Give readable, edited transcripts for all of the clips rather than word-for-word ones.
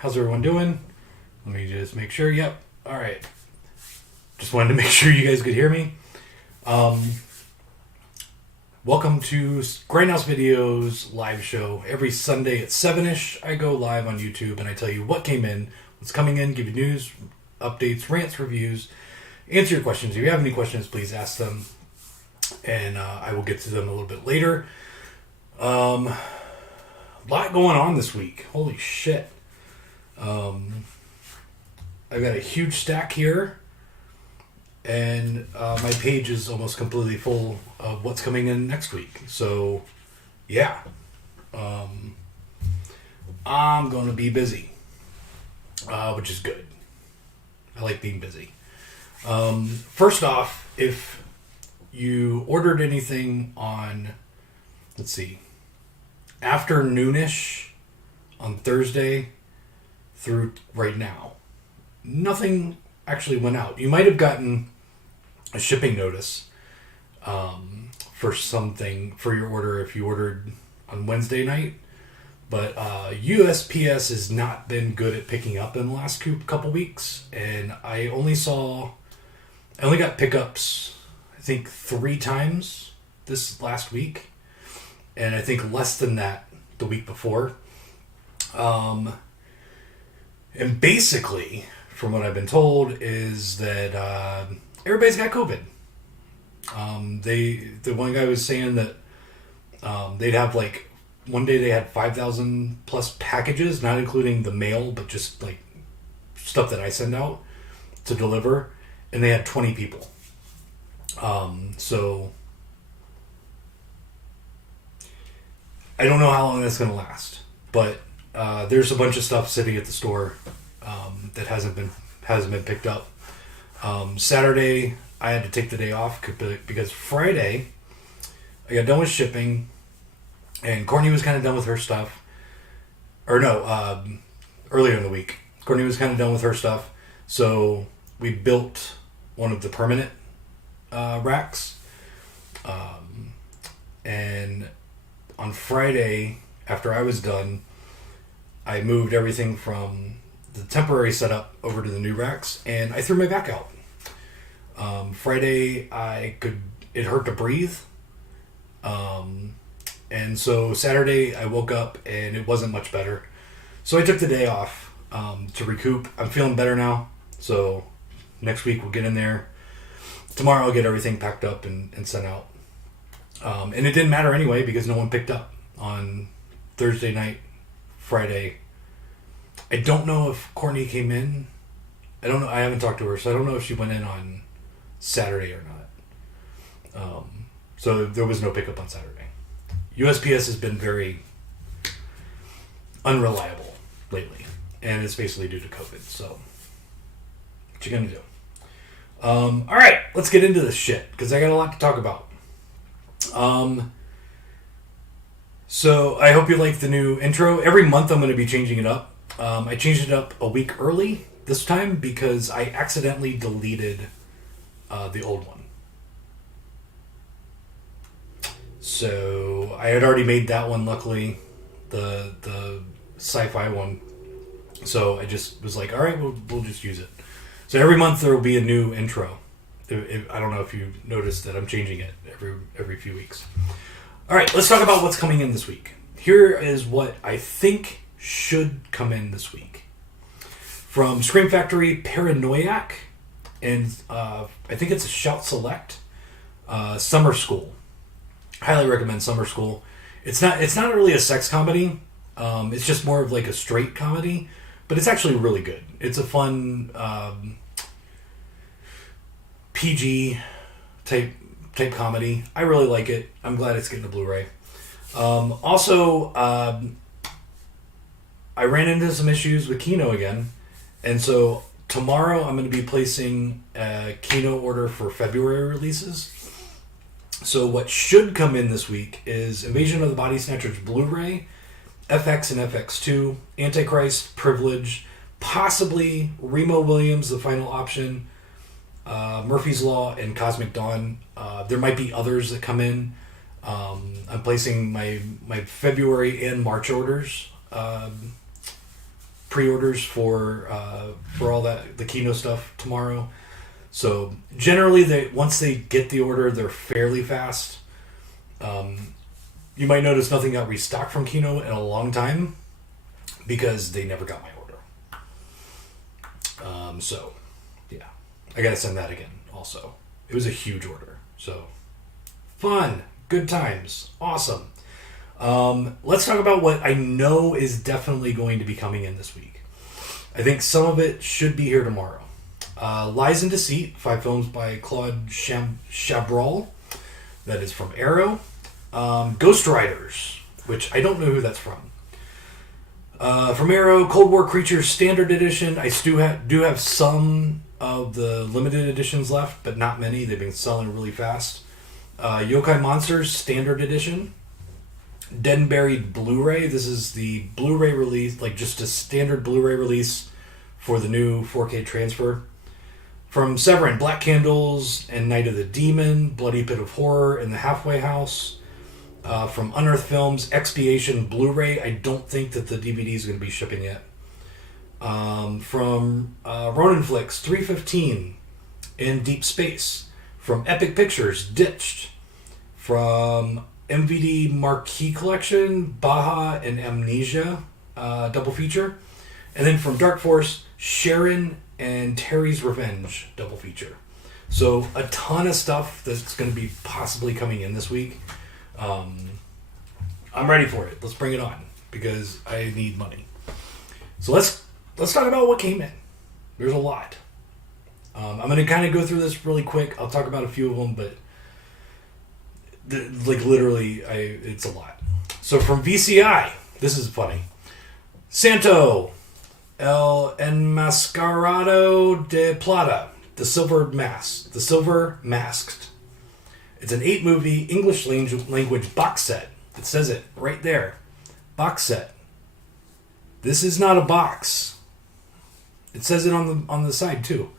How's everyone doing? Let me just make sure. Yep. All right. Just wanted to make sure you guys could hear me. Welcome to Grindhouse Videos live show. Every Sunday at 7ish, I go live on YouTube and I tell you what came in, what's coming in, give you news, updates, rants, reviews, answer your questions. If you have any questions, please ask them, and I will get to them a little bit later. A lot going on this week. Holy shit. I've got a huge stack here, and my page is almost completely full of what's coming in next week. So, yeah. I'm going to be busy, which is good. I like being busy. First off, if you ordered anything on, let's see, afternoonish on Thursday through right now, nothing actually went out. You might have gotten a shipping notice for something for your order if you ordered on Wednesday night, but USPS has not been good at picking up in the last couple weeks, and I only got pickups I think 3 times this last week, and I think less than that the week before. And basically, from what I've been told, is that everybody's got COVID. The one guy was saying that they'd have like one day they had 5,000 plus packages, not including the mail, but just like stuff that I send out to deliver, and they had 20 people. So I don't know how long that's going to last, but there's a bunch of stuff sitting at the store that hasn't been picked up. Saturday I had to take the day off because Friday I got done with shipping, and Courtney was kind of done with her stuff. Or no, earlier in the week, Courtney was kind of done with her stuff, so we built one of the permanent racks. And on Friday, after I was done, I moved everything from the temporary setup over to the new racks, and I threw my back out. Friday, it hurt to breathe. And so Saturday, I woke up and it wasn't much better. So I took the day off to recoup. I'm feeling better now. So next week we'll get in there. Tomorrow I'll get everything packed up and sent out. And it didn't matter anyway because no one picked up on Thursday night, Friday. I don't know if Courtney came in. I don't know. I haven't talked to her, so I don't know if she went in on Saturday or not. So there was no pickup on Saturday. USPS has been very unreliable lately, and it's basically due to COVID. So what you gonna do? All right, let's get into this shit because I got a lot to talk about. So I hope you like the new intro. Every month I'm going to be changing it up. I changed it up a week early this time because I accidentally deleted the old one. So I had already made that one, luckily, the sci-fi one. So I just was like, all right, we'll just use it. So every month there will be a new intro. I don't know if you noticed that I'm changing it every few weeks. All right, let's talk about what's coming in this week. Here is what I think should come in this week. From Scream Factory, Paranoiac, and I think it's a Shout Select, Summer School. Highly recommend Summer School. It's not really a sex comedy. It's just more of like a straight comedy, but it's actually really good. It's a fun PG type comedy. I really like it. I'm glad it's getting a Blu-ray. Also, I ran into some issues with Kino again, and so tomorrow I'm going to be placing a Kino order for February releases. So what should come in this week is Invasion of the Body Snatchers Blu-ray, FX and FX2, Antichrist, Privilege, possibly Remo Williams, The Final Option, Murphy's Law, and Cosmic Dawn. There might be others that come in. I'm placing my February and March orders pre-orders for all the Kino stuff tomorrow. So generally, once they get the order, they're fairly fast. You might notice nothing got restocked from Kino in a long time because they never got my order. So yeah, I gotta send that again. Also, it was a huge order. So fun, good times, awesome. Let's talk about what I know is definitely going to be coming in this week. I think some of it should be here tomorrow. Lies and Deceit, 5 films by Claude Chabrol. That is from Arrow. Ghost Riders, which I don't know who that's from. From Arrow, Cold War Creatures Standard Edition. I do have some of the limited editions left, but not many. They've been selling really fast. Yokai Monsters Standard Edition. Dead and Buried Blu-ray. This is the Blu-ray release, like just a standard Blu-ray release for the new 4K transfer. From Severin, Black Candles and Night of the Demon, Bloody Pit of Horror, and The Halfway House. From Unearthed Films, Expiation Blu-ray. I don't think that the DVD is going to be shipping yet. From Ronin Flicks, 315 in Deep Space. From Epic Pictures, Ditched. From MVD Marquee Collection, Baja and Amnesia double feature. And then from Dark Force, Sharon and Terry's Revenge double feature. So a ton of stuff that's going to be possibly coming in this week. I'm ready for it. Let's bring it on because I need money. So let's talk about what came in. There's a lot. I'm going to kind of go through this really quick. I'll talk about a few of them, but literally, it's a lot. So from VCI, this is funny. Santo, El Enmascarado de Plata, The Silver Masked. It's an 8-movie English language box set. It says it right there. Box set. This is not a box. It says it on the side too.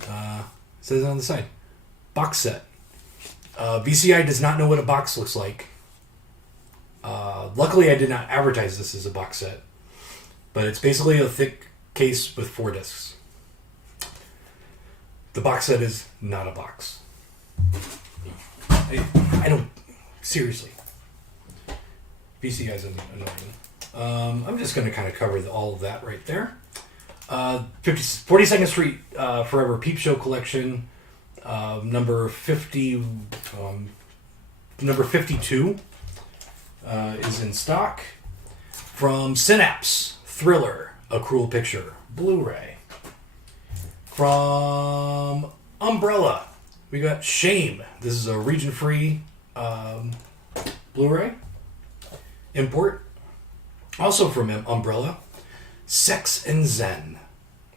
It says it on the side. Box set. VCI does not know what a box looks like. Luckily, I did not advertise this as a box set. But it's basically a thick case with 4 discs. The box set is not a box. I don't... Seriously. VCI's annoying. I'm just going to kind of cover all of that right there. 42nd Street Forever Peep Show Collection. Number 52 is in stock. From Synapse, Thriller, A Cruel Picture, Blu-ray. From Umbrella, we got Shame. This is a region-free Blu-ray import. Also from Umbrella, Sex and Zen.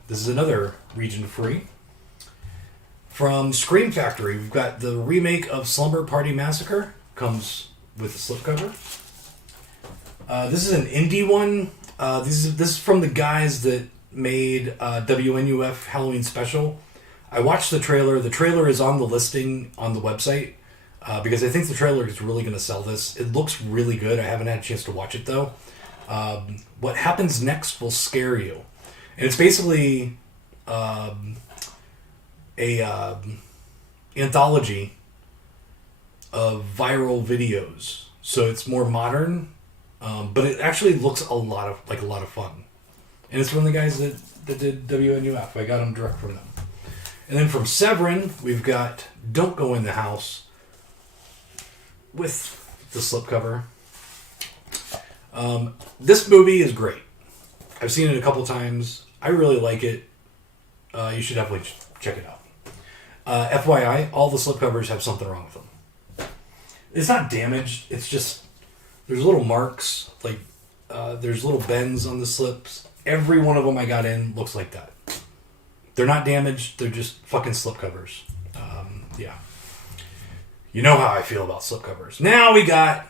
This is another region-free. From Scream Factory, we've got the remake of Slumber Party Massacre. Comes with a slipcover. This is an indie one. This is from the guys that made WNUF Halloween Special. I watched the trailer. The trailer is on the listing on the website because I think the trailer is really going to sell this. It looks really good. I haven't had a chance to watch it though. What happens next will scare you. And it's basically a anthology of viral videos. So it's more modern, but it actually looks a lot of fun. And it's from the guys that did WNUF. I got them direct from them. And then from Severin, we've got Don't Go in the House with the slipcover. This movie is great. I've seen it a couple times. I really like it. You should definitely check it out. FYI, all the slipcovers have something wrong with them. It's not damaged. It's just there's little marks, like there's little bends on the slips. Every one of them I got in looks like that. They're not damaged. They're just fucking slipcovers. Yeah. You know how I feel about slipcovers. Now we got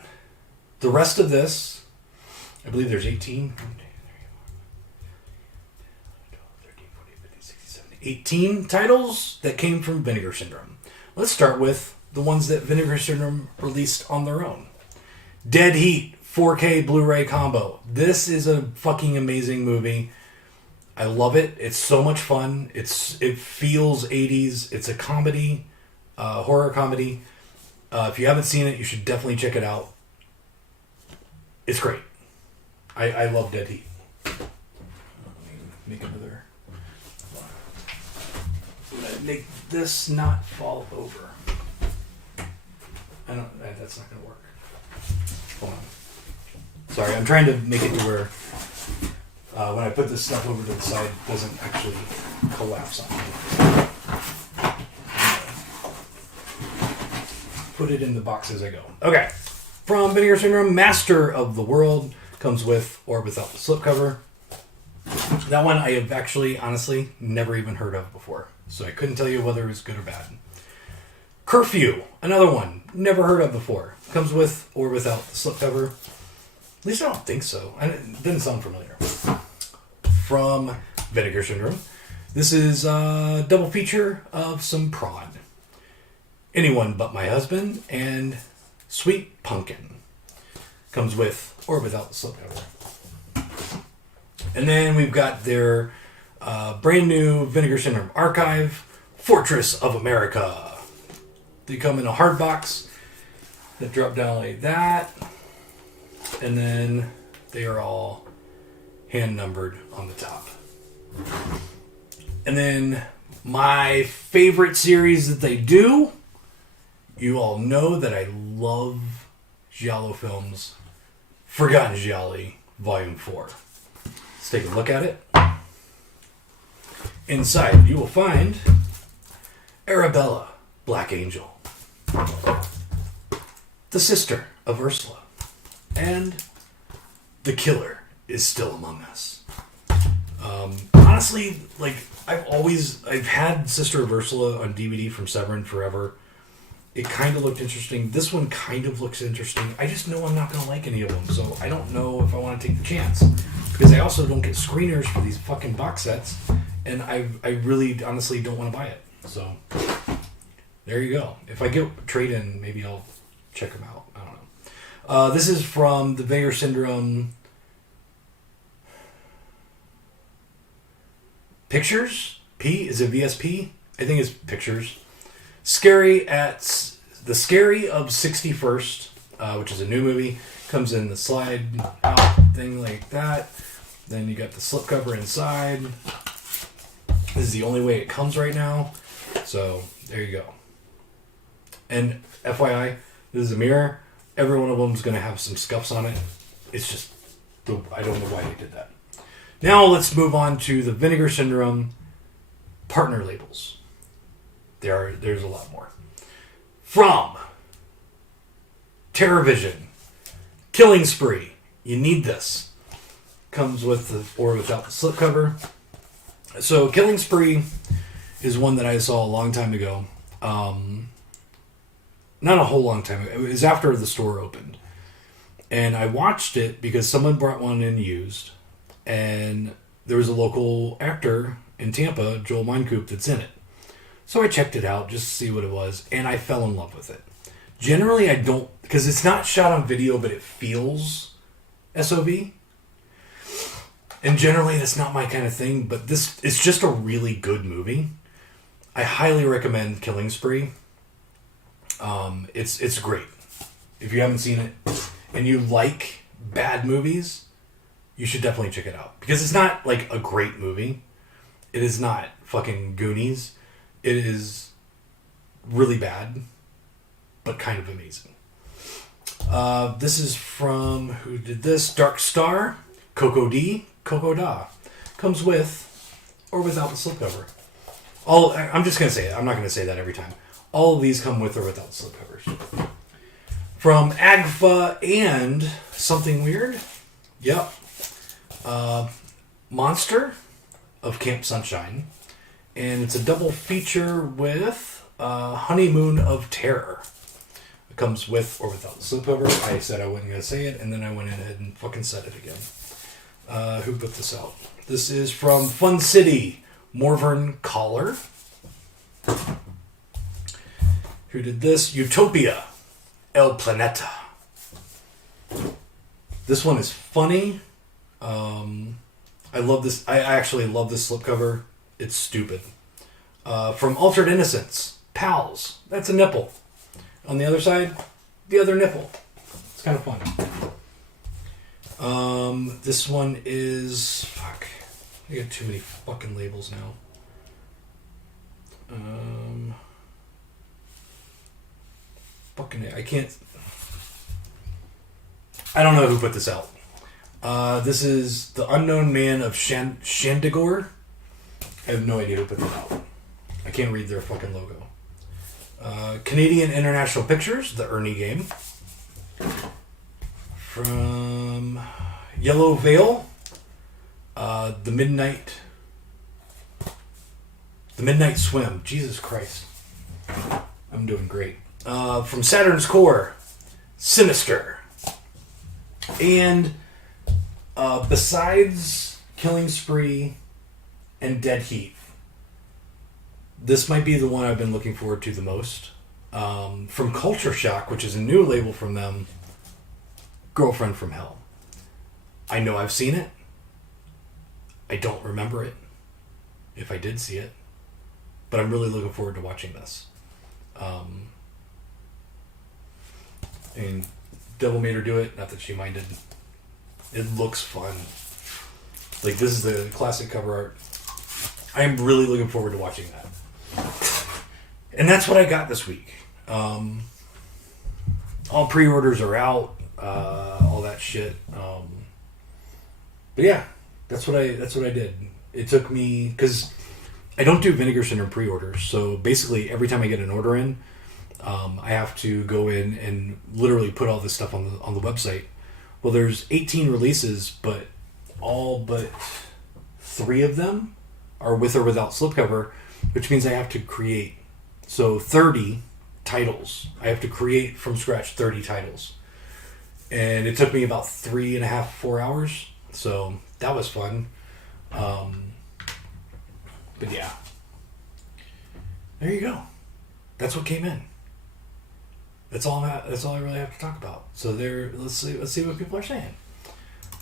the rest of this. I believe there's 18. 18 titles that came from Vinegar Syndrome. Let's start with the ones that Vinegar Syndrome released on their own. Dead Heat 4K Blu-ray combo. This is a fucking amazing movie. I love it. It's so much fun. It feels 80s. It's a comedy, horror comedy. If you haven't seen it, you should definitely check it out. It's great. I love Dead Heat. Let me make another. I'm gonna make this not fall over. That's not gonna work. Hold on. Sorry, I'm trying to make it to where when I put this stuff over to the side, it doesn't actually collapse on me. Put it in the box as I go. Okay. From Vinegar Syndrome, Master of the World comes with or without the slipcover. That one I have actually, honestly, never even heard of before. So I couldn't tell you whether it was good or bad. Curfew, another one, never heard of before. Comes with or without the slipcover. At least I don't think so. It didn't sound familiar. From Vinegar Syndrome, this is a double feature of some prod. Anyone But My Husband and Sweet Pumpkin. Comes with or without the slipcover. And then we've got their brand new Vinegar Syndrome archive, Fortress of America. They come in a hard box that drop down like that. And then they are all hand numbered on the top. And then my favorite series that they do, you all know that I love Giallo films, Forgotten Gialli, Volume 4. Let's take a look at it. Inside, you will find Arabella, Black Angel, the sister of Ursula, and the killer is still among us. Honestly, like, I've had Sister of Ursula on DVD from Severin forever. It kind of looked interesting. This one kind of looks interesting. I just know I'm not going to like any of them, so I don't know if I want to take the chance. Because I also don't get screeners for these fucking box sets, and I really, honestly, don't want to buy it. So, there you go. If I get trade-in, maybe I'll check them out. I don't know. This is from the Vinegar Syndrome Pictures? Is it VSP? I think it's Pictures. The Scary of 61st, which is a new movie, comes in the slide out thing like that. Then you got the slipcover inside. This is the only way it comes right now. So there you go. And FYI, this is a mirror. Every one of them is going to have some scuffs on it. It's just, I don't know why they did that. Now let's move on to the Vinegar Syndrome partner labels. There's a lot more. From TerrorVision, Killing Spree. You need this. Comes with or without the slipcover. So Killing Spree is one that I saw a long time ago. Not a whole long time ago. It was after the store opened. And I watched it because someone brought one in used. And there was a local actor in Tampa, Joel Meinkoop, that's in it. So I checked it out just to see what it was, and I fell in love with it. Generally, I don't, because it's not shot on video, but it feels SOV. And generally, that's not my kind of thing, but it's just a really good movie. I highly recommend Killing Spree. It's great. If you haven't seen it, and you like bad movies, you should definitely check it out. Because it's not, like, a great movie. It is not fucking Goonies. It is really bad, but kind of amazing. This is from, who did this? Dark Star, Coco Da. Comes with or without the slipcover. I'm just going to say it. I'm not going to say that every time. All of these come with or without slipcovers. From Agfa and Something Weird. Yep. Monster of Camp Sunshine. And it's a double feature with Honeymoon of Terror. It comes with or without the slipcover. I said I wasn't going to say it, and then I went ahead and fucking said it again. Who put this out? This is from Fun City, Morvern Collar. Who did this? Utopia, El Planeta. This one is funny. I love this. I actually love this slipcover. It's stupid. From Altered Innocence, Pals. That's a nipple. On the other side, the other nipple. It's kind of fun. This one is... Fuck. I got too many fucking labels now. Fucking... I can't... I don't know who put this out. This is The Unknown Man of Shandigor. I have no idea who put that out. I can't read their fucking logo. Canadian International Pictures, The Ernie Game. From Yellow Veil, The Midnight Swim. Jesus Christ. I'm doing great. From Saturn's Core, Sinister. And besides Killing Spree and Dead Heat, this might be the one I've been looking forward to the most. From Culture Shock, which is a new label from them, Girlfriend from Hell. I know I've seen it. I don't remember it, if I did see it. But I'm really looking forward to watching this. And Devil made her do it. Not that she minded. It looks fun. Like, this is the classic cover art. I am really looking forward to watching that. And that's what I got this week. All pre-orders are out. All that shit. But yeah, that's what I did. It took me, because I don't do Vinegar Syndrome pre-orders. So basically, every time I get an order in, I have to go in and literally put all this stuff on the website. Well, there's 18 releases, but all but 3 of them are with or without slipcover, which means I have to create 30 titles. I have to create from scratch 30 titles. And it took me about 3.5, 4 hours. So that was fun. But yeah. There you go. That's what came in. That's all I really have to talk about. So let's see what people are saying.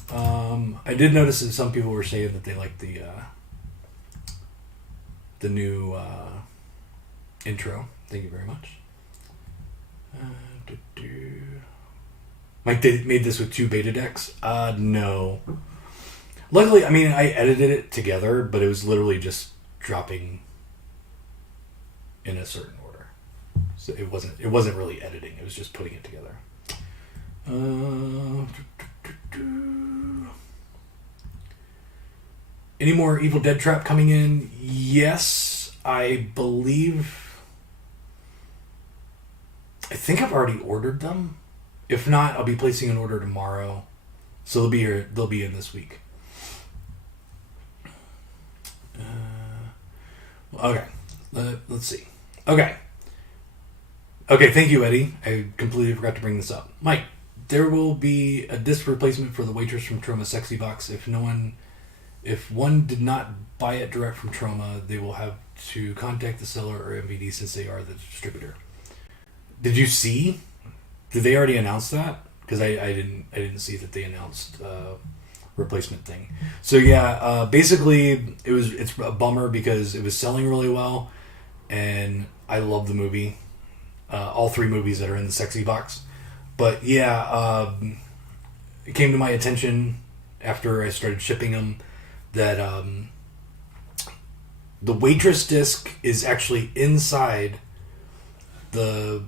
I did notice that some people were saying that they liked the new intro. Thank you very much. Mike, they made this with 2 beta decks? No. Luckily, I mean, I edited it together, but it was literally just dropping in a certain order. So it wasn't really editing. It was just putting it together. Any more Evil Dead Trap coming in? Yes, I believe. I think I've already ordered them. If not, I'll be placing an order tomorrow. So they'll be here. They'll be in this week. Okay. Let's see. Okay. Thank you, Eddie. I completely forgot to bring this up. Mike, there will be a disc replacement for the Waitress from Troma Sexy Box. If one did not buy it direct from Troma, they will have to contact the seller or MVD since they are the distributor. Did you see? Did they already announce that? Because I didn't see that they announced replacement thing. So yeah, basically it's a bummer because it was selling really well, and I love the movie, all 3 movies that are in the Sexy Box. But yeah, it came to my attention after I started shipping them that the Waitress disc is actually inside the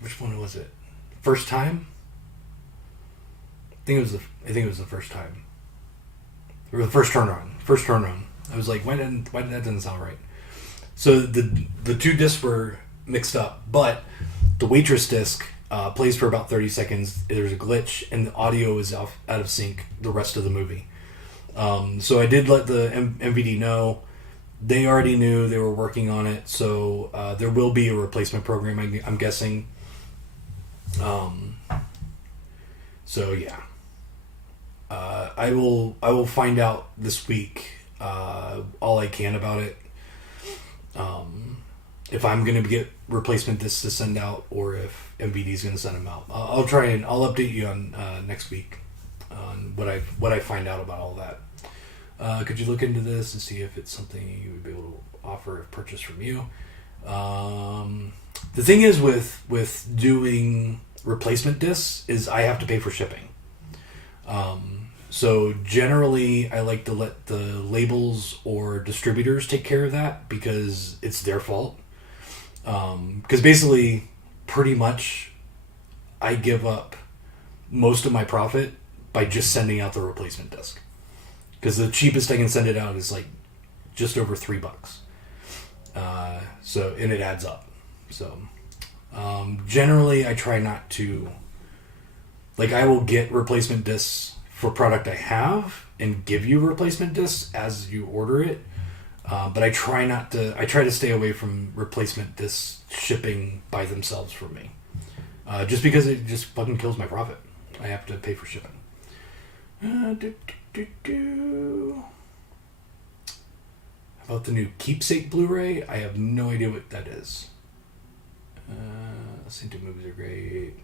which one was it? First Time? I think it was the First Time. Or the First Turn Around. First Turn Around. I was like, why did that didn't sound right? So the 2 discs were mixed up, but the Waitress disc plays for about 30 seconds. There's a glitch, and the audio is out of sync the rest of the movie. So I did let the MVD know. They already knew they were working on it, so there will be a replacement program, I'm guessing. So yeah, I will find out this week all I can about it. If I'm gonna get replacement discs to send out, or if MVD is gonna send them out. I'll try and I'll update you on next week on what I find out about all that. Could you look into this and see if it's something you would be able to offer if purchased from you? The thing is with doing replacement discs is I have to pay for shipping. So generally I like to let the labels or distributors take care of that because it's their fault. Because basically, pretty much, I give up most of my profit by just sending out the replacement disc. Because the cheapest I can send it out is like just over $3. So, and it adds up. So, generally, I try not to. Like, I will get replacement discs for product I have and give you replacement discs as you order it. But I try not to. I try to stay away from replacement discs shipping by themselves for me, just because it just fucking kills my profit. I have to pay for shipping. How about the new Keepsake Blu-ray? I have no idea what that is. Listening to movies are great.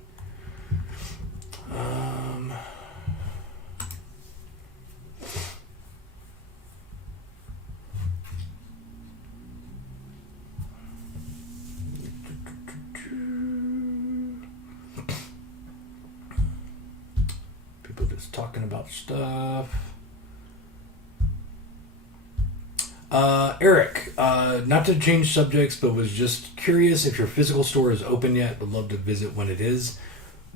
People just talking about stuff. Eric, not to change subjects, but was just curious if your physical store is open yet. Would love to visit when it is.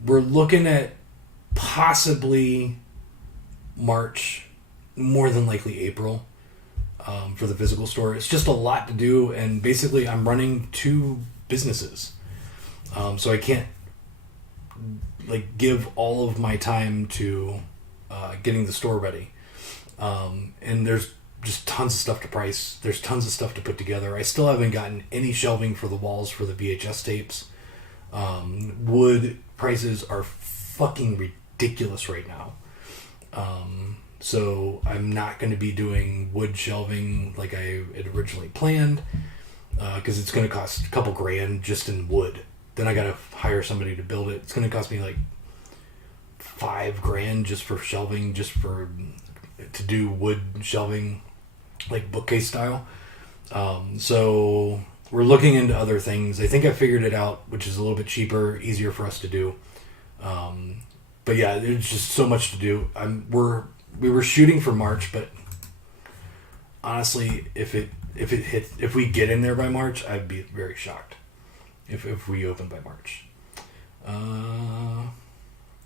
We're looking at possibly March, more than likely April, for the physical store. It's just a lot to do, and basically I'm running 2 businesses. So I can't like give all of my time to getting the store ready. And there's just tons of stuff to price. There's tons of stuff to put together. I still haven't gotten any shelving for the walls for the VHS tapes. Wood prices are fucking ridiculous right now. So I'm not going to be doing wood shelving like I had originally planned, because it's going to cost a couple grand just in wood. Then I got to hire somebody to build it. It's going to cost me like $5,000 just for shelving, to do wood shelving, like bookcase style. So we're looking into other things. I think I figured it out, which is a little bit cheaper, easier for us to do. But yeah, there's just so much to do. We were shooting for March, but honestly, if we get in there by March, I'd be very shocked if we open by March.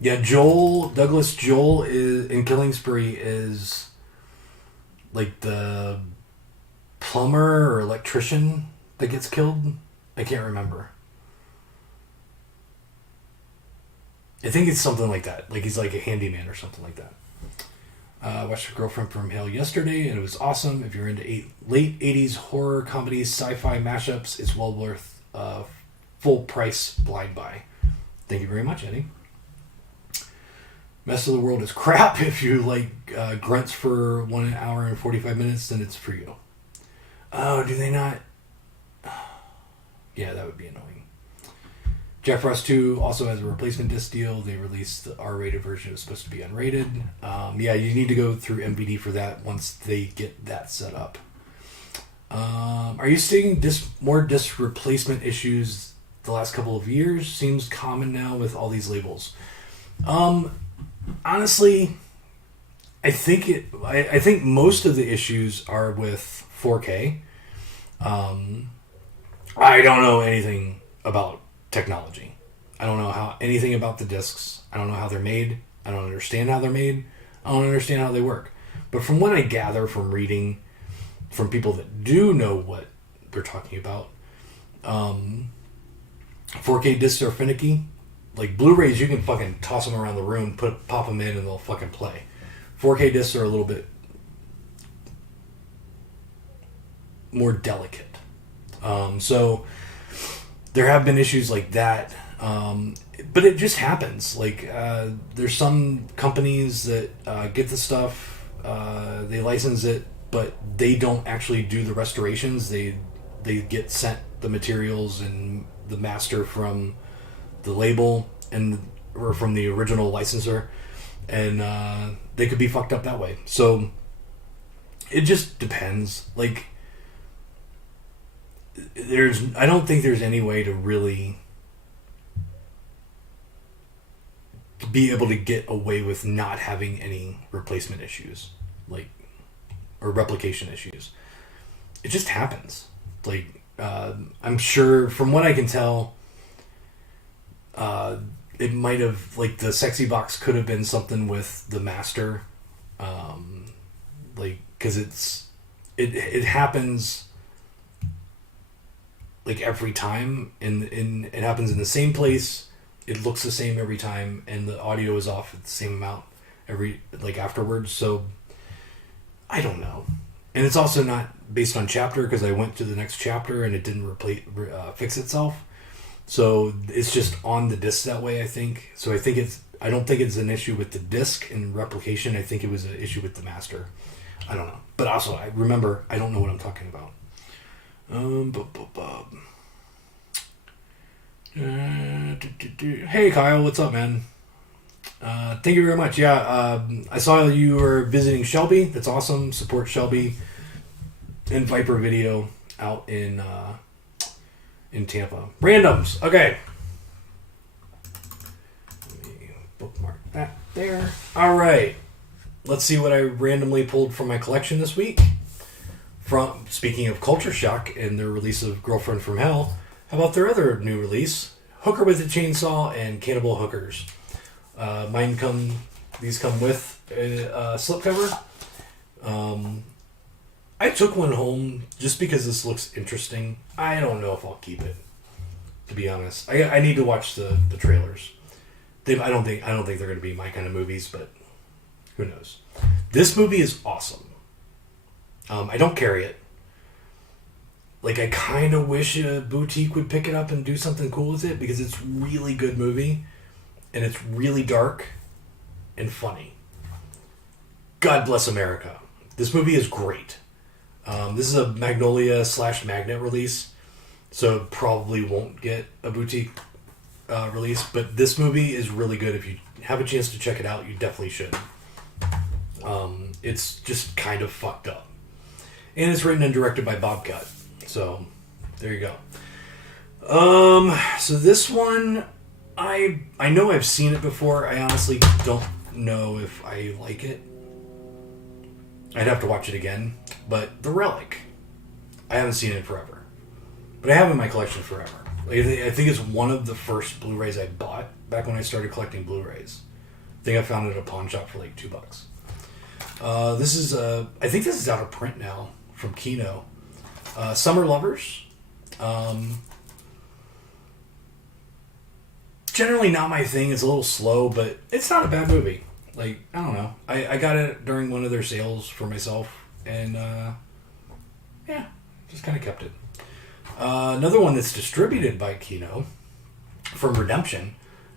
Yeah, Douglas Joel is in Killing Spree is like the plumber or electrician that gets killed. I can't remember. I think it's something like that. Like he's like a handyman or something like that. Watched Girlfriend from Hell yesterday, and it was awesome. If you're into late 80s horror, comedies, sci-fi mashups, it's well worth full price blind buy. Thank you very much, Eddie. Mess of the World is crap. If you like grunts for 1 hour and 45 minutes, then it's for you. Oh, do they not? Yeah, that would be annoying. Jack Frost 2 also has a replacement disc deal. They released the R-rated version. It was supposed to be unrated. Yeah, you need to go through MVD for that once they get that set up. Are you seeing more disc replacement issues the last couple of years? Seems common now with all these labels. Honestly, I think most of the issues are with 4K. I don't know anything about technology. I don't know anything about the discs. I don't know how they're made. I don't understand how they're made. I don't understand how they work. But from what I gather from reading from people that do know what they're talking about, 4K discs are finicky. Like Blu-rays, you can fucking toss them around the room, pop them in, and they'll fucking play. 4K discs are a little bit more delicate. So there have been issues like that, but it just happens. Like there's some companies that get the stuff, they license it, but they don't actually do the restorations. They get sent the materials and the master from the label or from the original licensor, and they could be fucked up that way. So it just depends. Like, I don't think there's any way to really be able to get away with not having any replacement issues, like, or replication issues. It just happens. Like, I'm sure, from what I can tell, it might have, like, the sexy box could have been something with the master, like, because it happens like every time, and it happens in the same place. It looks the same every time, and the audio is off at the same amount afterwards. So I don't know, and it's also not based on chapter, because I went to the next chapter and it didn't fix itself. So it's just on the disc that way, I think. So I don't think it's an issue with the disc and replication. I think it was an issue with the master. I don't know, but also I don't know what I'm talking about. Hey Kyle, what's up, man? Thank you very much. Yeah, I saw you were visiting Shelby. That's awesome. Support Shelby and Viper Video out in Tampa. Randoms. Okay. Let me bookmark that there. All right. Let's see what I randomly pulled from my collection this week. Speaking of Culture Shock and their release of Girlfriend from Hell, how about their other new release, Hooker with a Chainsaw and Cannibal Hookers? These come with a slipcover. I took one home just because this looks interesting. I don't know if I'll keep it, to be honest. I need to watch the trailers. I don't think they're going to be my kind of movies, but who knows? This movie is awesome. I don't carry it. Like, I kind of wish a boutique would pick it up and do something cool with it, because it's a really good movie, and it's really dark and funny. God bless America. This movie is great. This is a Magnolia / Magnet release, so it probably won't get a boutique release, but this movie is really good. If you have a chance to check it out, you definitely should. It's just kind of fucked up. And it's written and directed by Bob Gutt. So, there you go. So this one, I know I've seen it before. I honestly don't know if I like it. I'd have to watch it again. But The Relic, I haven't seen it forever. But I have it in my collection forever. Like, I think it's one of the first Blu-rays I bought back when I started collecting Blu-rays. I think I found it at a pawn shop for like $2. I think this is out of print now from Kino. Summer Lovers. Generally not my thing. It's a little slow, but it's not a bad movie. Like, I don't know. I got it during one of their sales for myself, and yeah, just kind of kept it. Another one that's distributed by Kino from Redemption,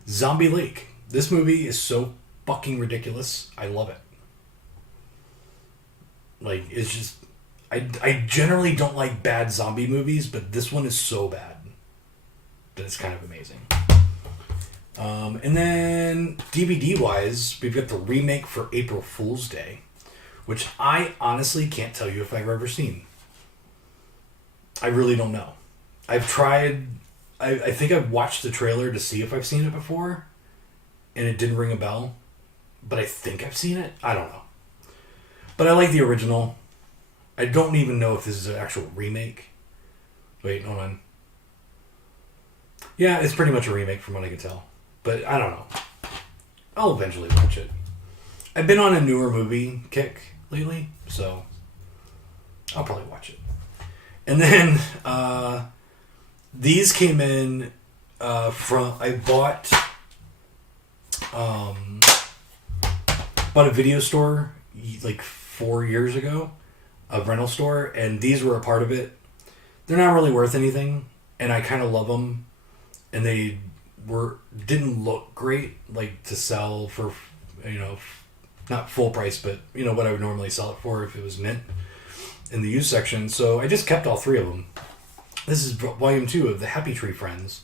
Zombie Lake. This movie is so fucking ridiculous. I love it. Like, it's just... I generally don't like bad zombie movies, but this one is so bad that it's kind of amazing. And then DVD-wise, we've got the remake for April Fool's Day, which I honestly can't tell you if I've ever seen. I really don't know. I've tried... I think I've watched the trailer to see if I've seen it before, and it didn't ring a bell, but I think I've seen it. I don't know. But I like the original. I don't even know if this is an actual remake. Wait, hold on. Yeah, it's pretty much a remake from what I can tell. But I don't know. I'll eventually watch it. I've been on a newer movie kick lately, so I'll probably watch it. And then these came in from... I bought a video store like 4 years ago, a rental store, and these were a part of it. They're not really worth anything, and I kind of love them, and they didn't look great, like, to sell for, not full price, but what I would normally sell it for if it was mint in the used section. So I just kept all three of them. This is volume 2 of the Happy Tree Friends.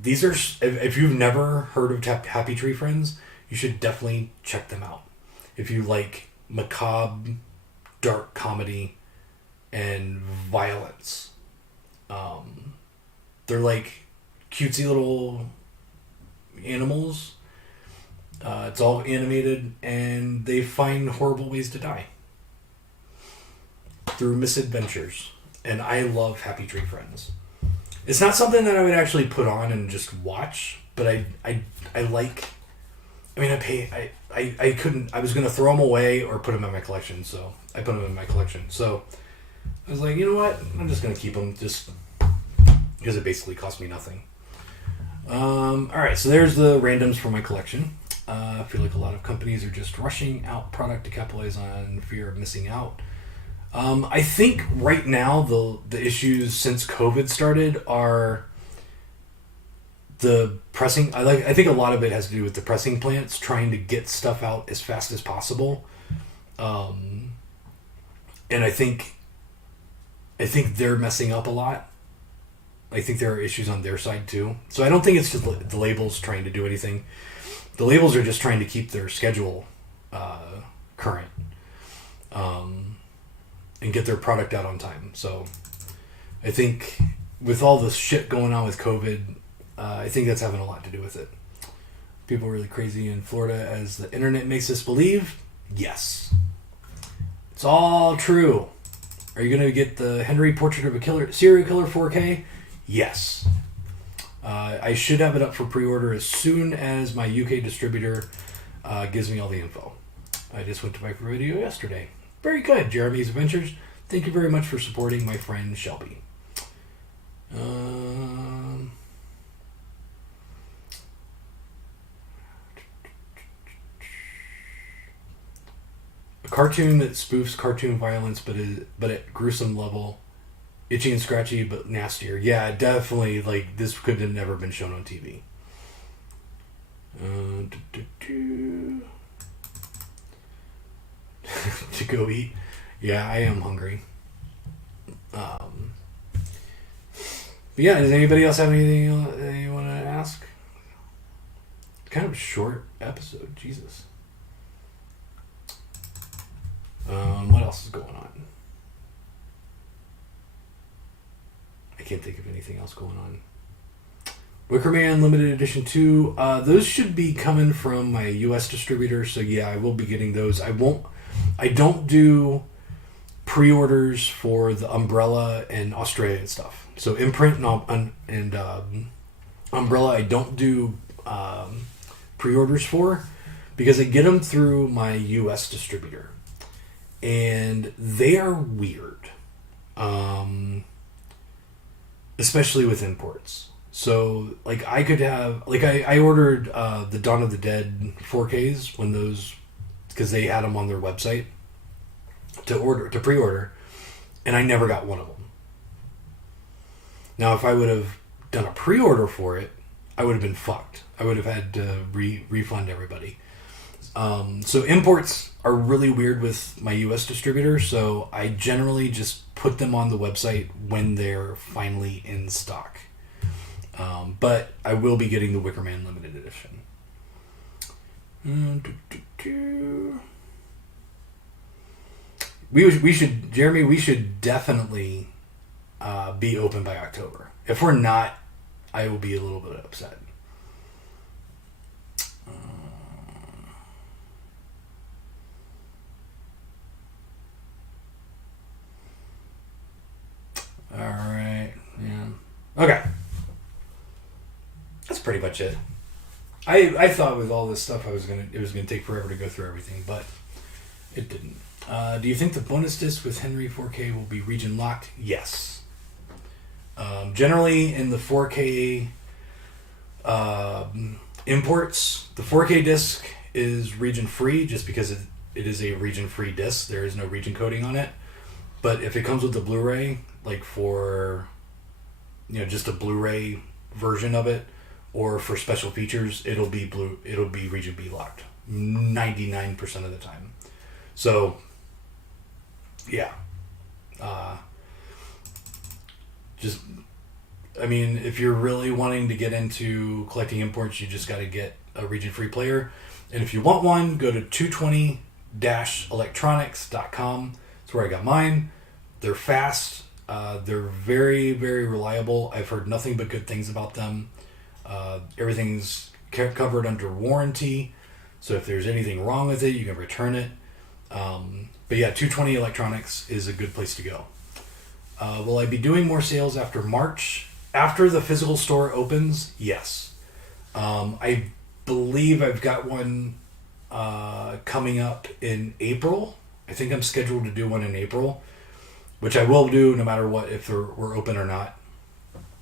These are, if you've never heard of Happy Tree Friends, you should definitely check them out. If you like macabre, dark comedy, and violence. They're like cutesy little animals. It's all animated, and they find horrible ways to die through misadventures. And I love Happy Tree Friends. It's not something that I would actually put on and just watch, but I like. I mean, I couldn't. I was gonna throw them away or put them in my collection, so I put them in my collection. So I was like, you know what? I'm just gonna keep them, just because it basically cost me nothing. All right, so there's the randoms for my collection. I feel like a lot of companies are just rushing out product to capitalize on fear of missing out. I think right now the issues since COVID started are the pressing. I think a lot of it has to do with the pressing plants trying to get stuff out as fast as possible. And I think they're messing up a lot. I think there are issues on their side too. So I don't think it's just the labels trying to do anything. The labels are just trying to keep their schedule current and get their product out on time. So I think with all this shit going on with COVID, I think that's having a lot to do with it. People are really crazy in Florida as the internet makes us believe. Yes. It's all true. Are you going to get the Henry Portrait of a Serial Killer 4K? Yes. I should have it up for pre-order as soon as my UK distributor gives me all the info. I just went to my video yesterday. Very good, Jeremy's Adventures. Thank you very much for supporting my friend Shelby. A cartoon that spoofs cartoon violence, but at gruesome level. Itchy and scratchy, but nastier. Yeah, definitely. Like, this could have never been shown on TV. To go eat. Yeah, I am hungry. But yeah, does anybody else have anything that you want to ask? Kind of a short episode. Jesus. What else is going on? I can't think of anything else going on. Wicker Man Limited Edition 2. Those should be coming from my US distributor, so yeah, I will be getting those. I don't do pre-orders for the Umbrella and Australian stuff. So Imprint and Umbrella I don't do pre-orders for because I get them through my US distributor. And they are weird. Especially with imports. So, like, I could have... Like, I ordered the Dawn of the Dead 4Ks when those... Because they had them on their website to pre-order. And I never got one of them. Now, if I would have done a pre-order for it, I would have been fucked. I would have had to refund everybody. So imports are really weird with my US distributor, so I generally just put them on the website when they're finally in stock. But I will be getting the Wicker Man Limited Edition. We should, Jeremy, we should definitely be open by October. If we're not, I will be a little bit upset. Alright, yeah. Okay. That's pretty much it. I thought with all this stuff it was gonna take forever to go through everything, but it didn't. Do you think the bonus disc with Henry 4K will be region locked? Yes. Generally in the 4K imports, the 4K disc is region free just because it is a region free disc. There is no region coding on it. But if it comes with the Blu-ray, like for, just a Blu-ray version of it, or for special features, it'll be region B locked 99% of the time. So, yeah, just I mean, if you're really wanting to get into collecting imports, you just got to get a region-free player. And if you want one, go to 220-electronics.com. That's where I got mine. They're fast. They're very, very reliable. I've heard nothing but good things about them. Everything's covered under warranty. So if there's anything wrong with it, you can return it. But yeah, 220 Electronics is a good place to go. Will I be doing more sales after March? After the physical store opens? Yes. I believe I've got one coming up in April. I think I'm scheduled to do one in April, which I will do no matter what, if we're open or not.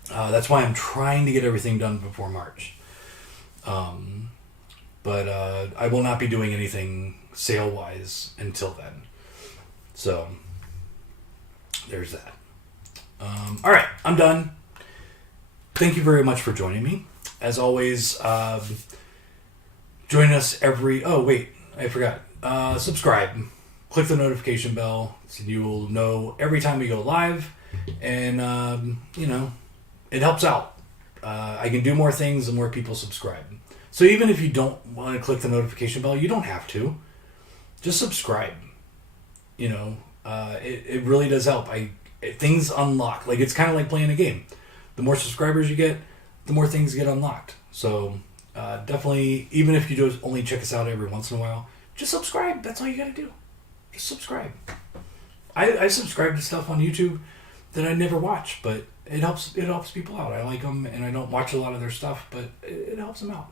That's why I'm trying to get everything done before March. But I will not be doing anything sale-wise until then. So, there's that. All right, I'm done. Thank you very much for joining me. As always, join us every... Oh, wait, I forgot. Subscribe. Click the notification bell so you will know every time we go live. And, it helps out. I can do more things the more people subscribe. So even if you don't want to click the notification bell, you don't have to. Just subscribe. It really does help. Things unlock. Like, it's kind of like playing a game. The more subscribers you get, the more things get unlocked. So definitely, even if you just only check us out every once in a while, just subscribe. That's all you got to do. Just subscribe. I subscribe to stuff on YouTube that I never watch, but it helps people out. I like them, and I don't watch a lot of their stuff, but it helps them out.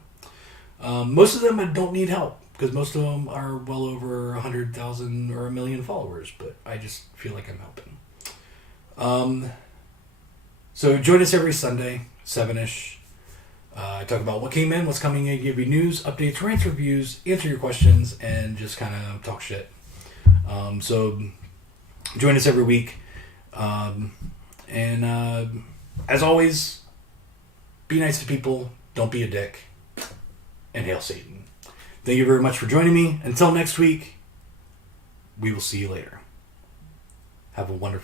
Most of them I don't need help, because most of them are well over 100,000 or 1 million followers, but I just feel like I'm helping. So join us every Sunday, 7-ish. I talk about what came in, what's coming in, give you news, updates, rants, reviews, answer your questions, and just kind of talk shit. So join us every week. And as always, be nice to people, don't be a dick, and hail Satan. Thank you very much for joining me. Until next week, we will see you later. Have a wonderful